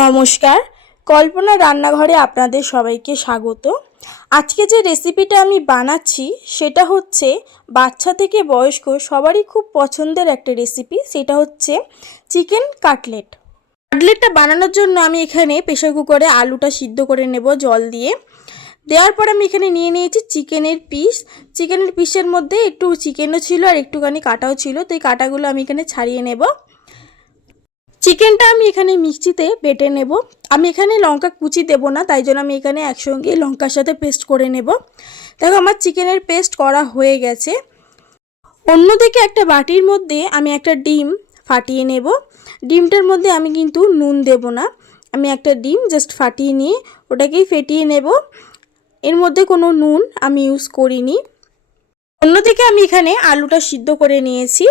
নমস্কার, কল্পনা রান্নাঘরে আপনাদের সবাইকে স্বাগত। আজকে যে রেসিপিটা আমি বানাচ্ছি সেটা হচ্ছে বাচ্চা থেকে বয়স্ক সবারই খুব পছন্দের একটা রেসিপি। সেটা হচ্ছে চিকেন কাটলেট। কাটলেটটা বানানোর জন্য আমি এখানে প্রেসার কুকারে আলুটা সিদ্ধ করে নেব জল দিয়ে। দেওয়ার পর আমি এখানে নিয়ে নিয়েছি চিকেনের পিস। চিকেনের পিসের মধ্যে একটু চিকেনও ছিল আর একটুখানি কাটাও ছিল, তো এই কাটাগুলো আমি এখানে ছাড়িয়ে নেব। চিকেনটা আমি এখানে মিক্সিতে বেটে নেব। আমি এখানে লঙ্কা কুচি দেব না, তাই জন্য আমি এখানে একসঙ্গে লঙ্কার সাথে পেস্ট করে নেব। দেখো আমার চিকেনের পেস্ট করা হয়ে গেছে। অন্যদিকে একটা বাটির মধ্যে আমি একটা ডিম ফাটিয়ে নেব। ডিমটার মধ্যে আমি কিন্তু নুন দেব না, আমি একটা ডিম জাস্ট ফাটিয়ে নিয়ে ওটাকেই ফেটিয়ে নেব। এর মধ্যে কোনো নুন আমি ইউজ করিনি। অন্যদিকে আমি এখানে আলুটা সিদ্ধ করে নিয়েছি।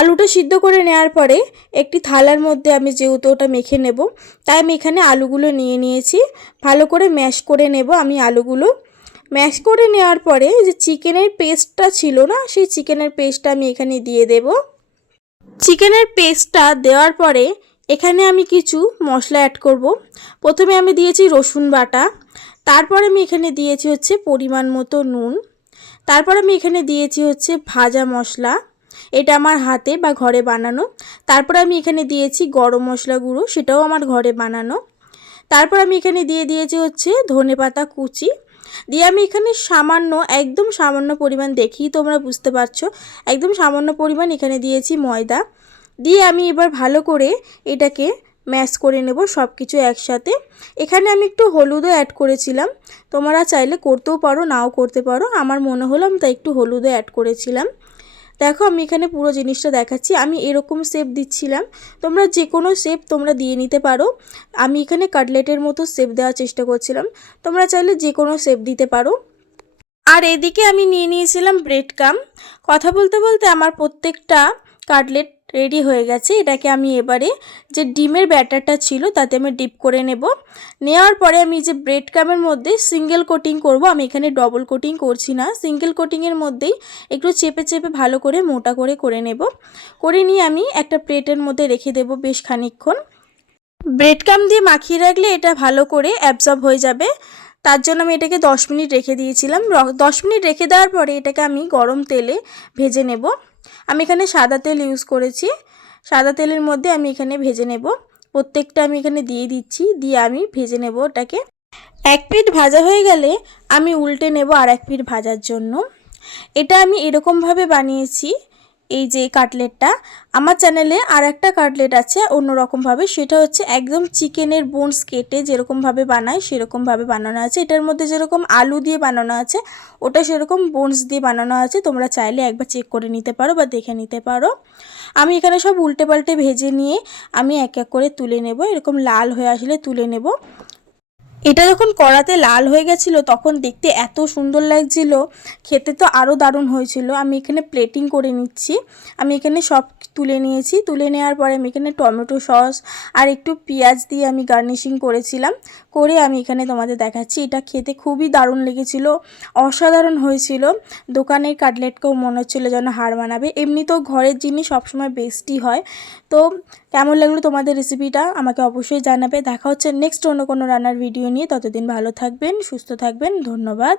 আলুটা সিদ্ধ করে নেওয়ার পরে একটি থালার মধ্যে আমি যেহেতু ওটা মেখে নেব, তাই আমি এখানে আলুগুলো নিয়ে নিয়েছি। ভালো করে ম্যাশ করে নেব আমি আলুগুলো। ম্যাশ করে নেওয়ার পরে যে চিকেনের পেস্টটা ছিল না, সেই চিকেনের পেস্টটা আমি এখানে দিয়ে দেব। চিকেনের পেস্টটা দেওয়ার পরে এখানে আমি কিছু মশলা অ্যাড করব। প্রথমে আমি দিয়েছি রসুন বাটা, তারপর আমি এখানে দিয়েছি হচ্ছে পরিমাণ মতো নুন, তারপর আমি এখানে দিয়েছি হচ্ছে ভাজা মশলা, এটা আমার হাতে বা ঘরে বানানো। তারপর আমি এখানে দিয়েছি গরম মশলা গুঁড়ো, সেটাও আমার ঘরে বানানো। তারপর আমি এখানে দিয়ে দিয়েছি হচ্ছে ধনেপাতা কুচি। দিয়ে আমি এখানে সামান্য, একদম সামান্য পরিমাণ, দেখেই তোমরা বুঝতে পারছো, একদম সামান্য পরিমাণ এখানে দিয়েছি ময়দা। দিয়ে আমি এবার ভালো করে এটাকে ম্যাশ করে নেব সব কিছু একসাথে। এখানে আমি একটু হলুদও অ্যাড করেছিলাম, তোমরা চাইলে করতেও পারো নাও করতে পারো, আমার মনে হলো আমি তাই একটু হলুদও অ্যাড করেছিলাম। দেখো আমি এখানে পুরো জিনিসটা দেখাচ্ছি, আমি এরকম শেপ দিচ্ছিলাম, তোমরা যে কোনো শেপ তোমরা দিয়ে নিতে পারো। আমি এখানে কাটলেটের মতো শেপ দেওয়ার চেষ্টা করছিলাম, তোমরা চাইলে যে কোনো শেপ দিতে পারো। আর এদিকে আমি নিয়ে নিয়েছিলাম ব্রেড ক্রাম্ব। কথা বলতে বলতে আমার প্রত্যেকটা কাটলেট রেডি হয়ে গেছে। এটাকে আমি এবারে যে ডিমের ব্যাটারটা ছিল তাতে আমি ডিপ করে নেব। নেওয়ার পরে আমি যে ব্রেড ক্রাম্বের মধ্যে সিঙ্গেল কোটিং করব, আমি এখানে ডবল কোটিং করছি না, সিঙ্গেল কোটিংয়ের মধ্যেই একটু চেপে চেপে ভালো করে মোটা করে নেব। করে নিয়ে আমি একটা প্লেটের মধ্যে রেখে দেব বেশ খানিকক্ষণ। ব্রেড ক্রাম্ব দিয়ে মাখিয়ে রাখলে এটা ভালো করে অ্যাবজর্ব হয়ে যাবে, তার জন্য আমি এটাকে 10 মিনিট রেখে দিয়েছিলাম। 10 মিনিট রেখে দেওয়ার পরে এটাকে আমি গরম তেলে ভেজে নেব। আমি এখানে সাদা তেল ইউজ করেছি, সাদা তেলের মধ্যে আমি এখানে ভেজে নেব। প্রত্যেকটা আমি এখানে দিয়ে দিচ্ছি, দিয়ে আমি ভেজে নেব ওটাকে। এক পিঠ ভাজা হয়ে গেলে আমি উল্টে নেব আর এক পিঠ ভাজার জন্য। এটা আমি এরকমভাবে বানিয়েছি। এই যে কাটলেটটা, আমার চ্যানেলে আর একটা কাটলেট আছে অন্যরকমভাবে, সেটা হচ্ছে একদম চিকেনের বোনস কেটে যেরকমভাবে বানায় সেরকমভাবে বানানো আছে। এটার মধ্যে যেরকম আলু দিয়ে বানানো আছে, ওটা সেরকম বোনস দিয়ে বানানো আছে। তোমরা চাইলে একবার চেক করে নিতে পারো বা দেখে নিতে পারো। আমি এখানে সব উল্টে পাল্টে ভেজে নিয়ে আমি এক এক করে তুলে নেব। এরকম লাল হয়ে আসলে তুলে নেব। এটা যখন কড়াতে লাল হয়ে গেছিলো তখন দেখতে এত সুন্দর লাগছিল, খেতে তো আরও দারুণ হয়েছিল। আমি এখানে প্লেটিং করে নিচ্ছি। আমি এখানে সব তুলে নিয়েছি। তুলে নেওয়ার পরে আমি এখানে টমেটো সস আর একটু পেঁয়াজ দিয়ে আমি গার্নিশিং করেছিলাম, করে আমি এখানে তোমাদের দেখাচ্ছি। এটা খেতে খুবই দারুণ লেগেছিল, অসাধারণ হয়েছিল। দোকানের কাটলেটকেও মনে হচ্ছিলো যেন হার মানাবে। এমনিতেও ঘরের জিনিস সবসময় বেস্টই হয়। তো কেমন লাগলো তোমাদের রেসিপিটা আমাকে অবশ্যই জানাবে। দেখা হচ্ছে নেক্সট অন্য কোনো রান্নার ভিডিও নিয়ে। ততদিন ভালো থাকবেন, সুস্থ থাকবেন। ধন্যবাদ।